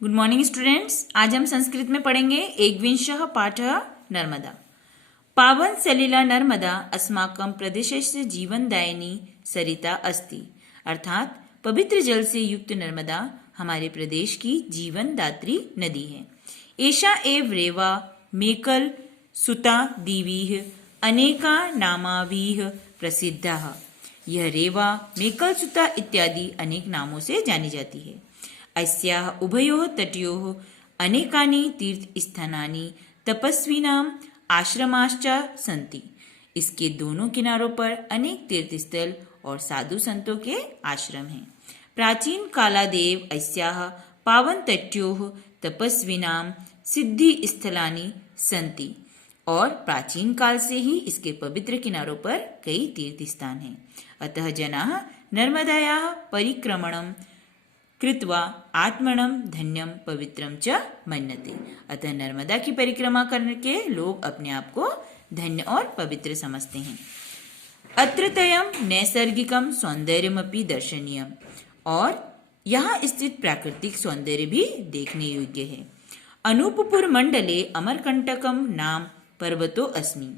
Good morning students. आज हम संस्कृत में पढ़ेंगे एकविंशः पाठः नर्मदा। पावन सलिला नर्मदा अस्माकं प्रदेशस्य जीवनदायिनी सरिता अस्ति। अर्थात पवित्र जल से युक्त नर्मदा हमारे प्रदेश की जीवनदात्री नदी है। एषा एव रेवा मेकल सुता दीवीः अनेका नामाभिः प्रसिद्धा। यह रेवा मेकल सुता इत्यादि अनेक नामों से जानी जाती है। अस्याः उभयोः तटयोः अनेकानि तीर्थस्थानानि तपस्विनां आश्रमाश्च सन्ति। इसके दोनों किनारों पर अनेक तीर्थस्थल और साधु संतों के आश्रम हैं। प्राचीन कालादेव अस्याः पावन तट्योः तपस्विनां सिद्धि स्थलानि सन्ति। और प्राचीन काल से ही इसके पवित्र किनारों पर कई तीर्थ स्थान हैं। अतः जनाः नर्मदायाः परिक्रमणं कृत्वा आत्मनं धन्यम पवित्रम च मन्यते। अतः नर्मदा की परिक्रमा करके लोग अपने आप को धन्य और पवित्र समझते हैं। अत्रतयं नैसर्गिकं सौंदर्यमपि दर्शनीयम। और यहाँ स्थित प्राकृतिक सौंदर्य भी देखने योग्य है। अनूपपुर मंडले अमरकंटकम नाम पर्वतो अस्मि।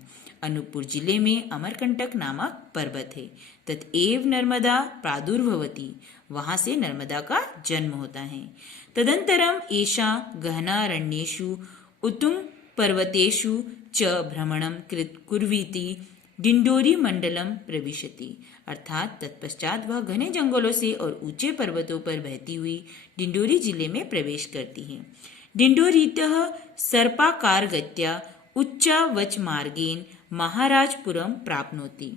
अनूपपुर जिले में अमरकंटक नामक पर्वत है। ततएव नर्मदा प्रादुर्भवती। वहां से नर्मदा का जन्म होता है। तदंतरम एषा गहनारण्येषु उत्तुंग पर्वतेषु च भ्रमणं कुर्वीति डिंडोरी मंडलम प्रविशति। अर्थात तत्पश्चात वह घने जंगलों से और ऊंचे पर्वतों पर बहती हुई डिंडोरी जिले में प्रवेश करती है। डिंडोरीतः सर्पाकार गत्या उच्चावच मार्गेन महाराजपुरम प्राप्नोति।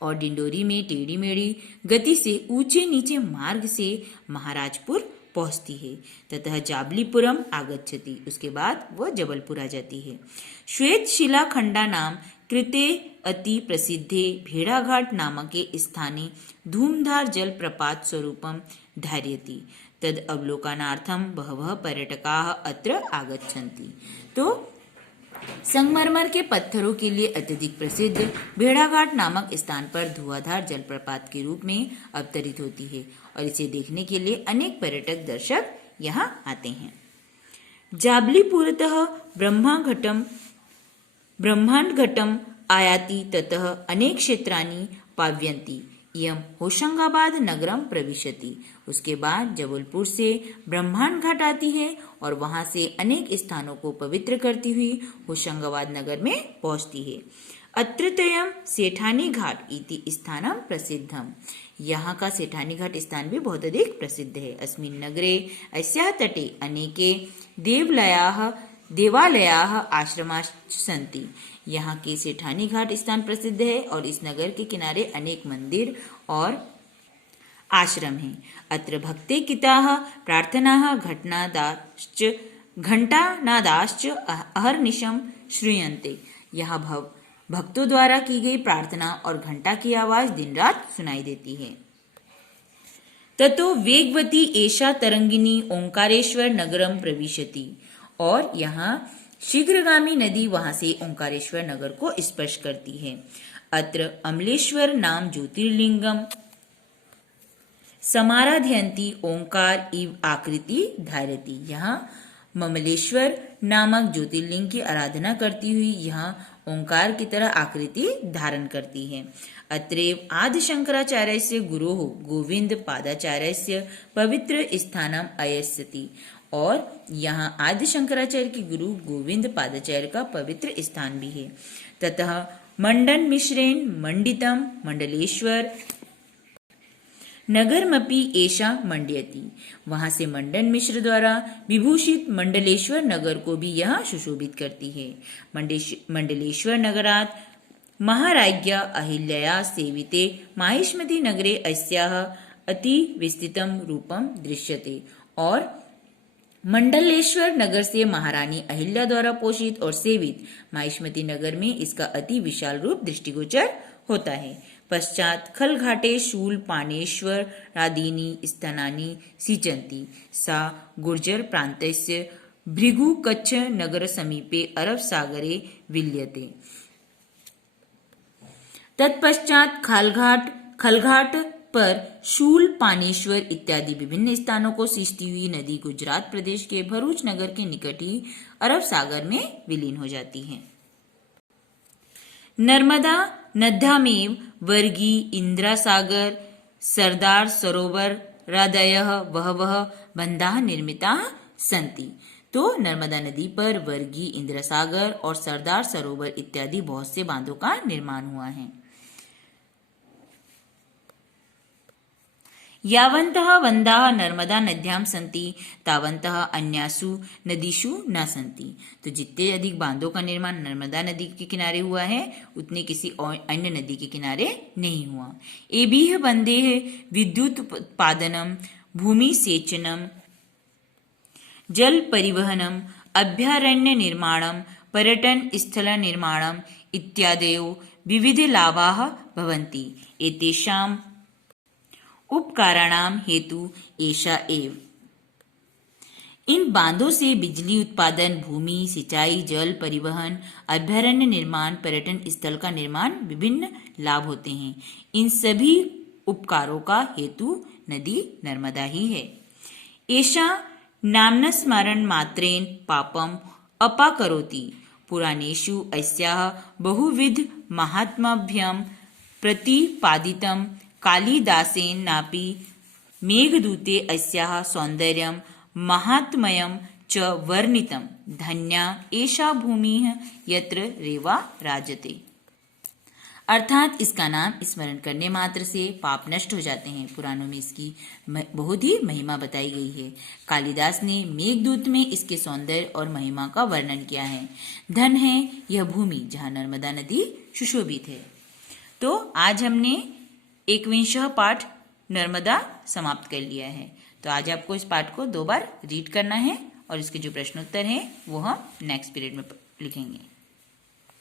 और डिंडोरी में टेढ़ी मेढ़ी गति से ऊंचे नीचे मार्ग से महाराजपुर पहुंचती है। ततः जाबलीपुरम आगच्छति। उसके बाद वह जबलपुर आ जाती है। श्वेत शिला खंडा नाम कृते अति प्रसिद्धे भेड़ाघाट नामके स्थाने धूमधार जल प्रपात स्वरूपम धार्यति। तद अवलोकनार्थम बहवः पर्यटकाः अत्र आगच्छन्ति। तो संगमरमर के पत्थरों के लिए अत्यधिक प्रसिद्ध भेड़ाघाट नामक स्थान पर धुआंधार जलप्रपात के रूप में अवतरित होती है और इसे देखने के लिए अनेक पर्यटक दर्शक यहाँ आते हैं। जाबलीपुरतः ब्रह्मांड घटम आयाति ततः अनेक क्षेत्राणि पाव्यन्ति। इयं होशंगाबाद नगरम प्रविशति। उसके बाद जबलपुर से ब्रह्मांड घाट आती है और वहां से अनेक स्थानों को पवित्र करती हुई होशंगाबाद नगर में पहुंचती है। अत्रतयम सेठानी घाट इति स्थानम प्रसिद्धम। यहाँ का सेठानी घाट स्थान भी बहुत अधिक प्रसिद्ध है। अस्मिन् नगरे अस्याः तटे अनेके देवालयाः आश्रमाश्च सन्ति। यहाँ के सेठानी घाट स्थान प्रसिद्ध है और इस नगर के किनारे अनेक मंदिर और आश्रम हैं। अत्र भक्ते किताः प्रार्थनाः घंटानादाश्च अहर्निशं श्रूयन्ते। यहाँ भक्तों द्वारा की गई प्रार्थना और घंटा की आवाज दिन रात सुनाई देती है। ततो वेगवती एषा तरंगिनी ओंकारेश्वर नगरम प्रविशति। और यहाँ शीघ्रगामी नदी वहां से ओंकारेश्वर नगर को स्पर्श करती है। अत्र अमलेश्वर नाम ज्योतिर्लिंगम समाराध्यन्ति ओंकार इव आकृति धारयति। यहाँ ममलेश्वर नामक ज्योतिर्लिंग की आराधना करती हुई यहाँ ओंकार की तरह आकृति धारण करती है। अत्रैव आदि शंकराचार्यस्य गुरोः गोविंद पादाचार्यस्य पवित्र स्थानम अयस्यति। और यहाँ आदि शंकराचार्य के गुरु गोविंद पादाचार्य का पवित्र स्थान भी है। ततः मंडन मिश्रेण मंडितम मंडलेश्वर नगरमपि एषा मंडयति। वहां से मंडन मिश्र द्वारा विभूषित मंडलेश्वर नगर को भी यह सुशोभित करती है। मंडलेश्वर नगरात महाराज्ञा अहिल्याया सेविते माहिष्मती नगरे अस्याः अति विस्तृतम रूपम दृश्यते। और मंडलेश्वर नगर से महारानी अहिल्या द्वारा पोषित और सेवित माहिष्मती नगर में इसका अति विशाल रूप दृष्टिगोचर होता है। पश्चात खलघाटे शूल पानेश्वर रादीनी स्थानानि सिंचन्ति। सा गुर्जर प्रान्तस्य भृगु कच्छ नगर समीपे अरब सागरे विल्यते। तत्पश्चात खलघाट पर शूल, पानेश्वर इत्यादि विभिन्न स्थानों को सींचती हुई नदी गुजरात प्रदेश के भरूच नगर के निकट ही अरब सागर में विलीन हो जाती है। नर्मदा नद्यामेव वर्गी, इंद्रासागर, सरदार सरोवर रादयः बहवः बंधाः निर्मिताः सन्ति। तो नर्मदा नदी पर वर्गी, इंद्रसागर और सरदार सरोवर इत्यादि बहुत से बांधों का निर्माण हुआ है। यावन्तः बंधाः नर्मदा नद्यां सन्ति तावन्तः अन्यासु नदीषु न सन्ति। तो जितने अधिक बांधों का निर्माण नर्मदा नदी के किनारे हुआ है उतने किसी और अन्य नदी के किनारे नहीं हुआ। एभिः बन्धेः विद्युत उत्पादनम, भूमि सेचनम, जल परिवहनम, अभ्यारण्य निर्माणम, पर्यटन स्थल निर्माणम इत्यादयो विविध लाभाः भवन्ति। एतेषां उपकाराणाम हेतु एषा एव। इन बांधों से बिजली उत्पादन, भूमि सिंचाई, जल परिवहन, अभ्यारण्य निर्माण, पर्यटन स्थल का निर्माण विभिन्न लाभ होते हैं। इन सभी उपकारों का हेतु नदी नर्मदा ही है। एषा नाम्न स्मरण मात्रेण पापम अपाकरोति। पुराणेषु अस्याः बहुविध महात्म्यं प्रतिपादितं। कालिदासेन नापि मेघदूते अस्याः सौन्दर्यं महात्म्यं च वर्णितं। धन्या एषा भूमिः यत्र रेवा राजते। अर्थात इसका नाम स्मरण करने मात्र से पाप नष्ट हो जाते हैं। पुराणों में इसकी बहुत ही महिमा बताई गई है। कालिदास ने मेघदूत में इसके सौंदर्य और महिमा का वर्णन किया है। धन है यह भूमि जहाँ नर्मदा नदी सुशोभित है। तो आज हमने 21वां पाठ नर्मदा समाप्त कर लिया है। तो आज आपको इस पाठ को 2 बार रीड करना है और इसके जो प्रश्नोत्तर हैं वो हम नेक्स्ट पीरियड में लिखेंगे।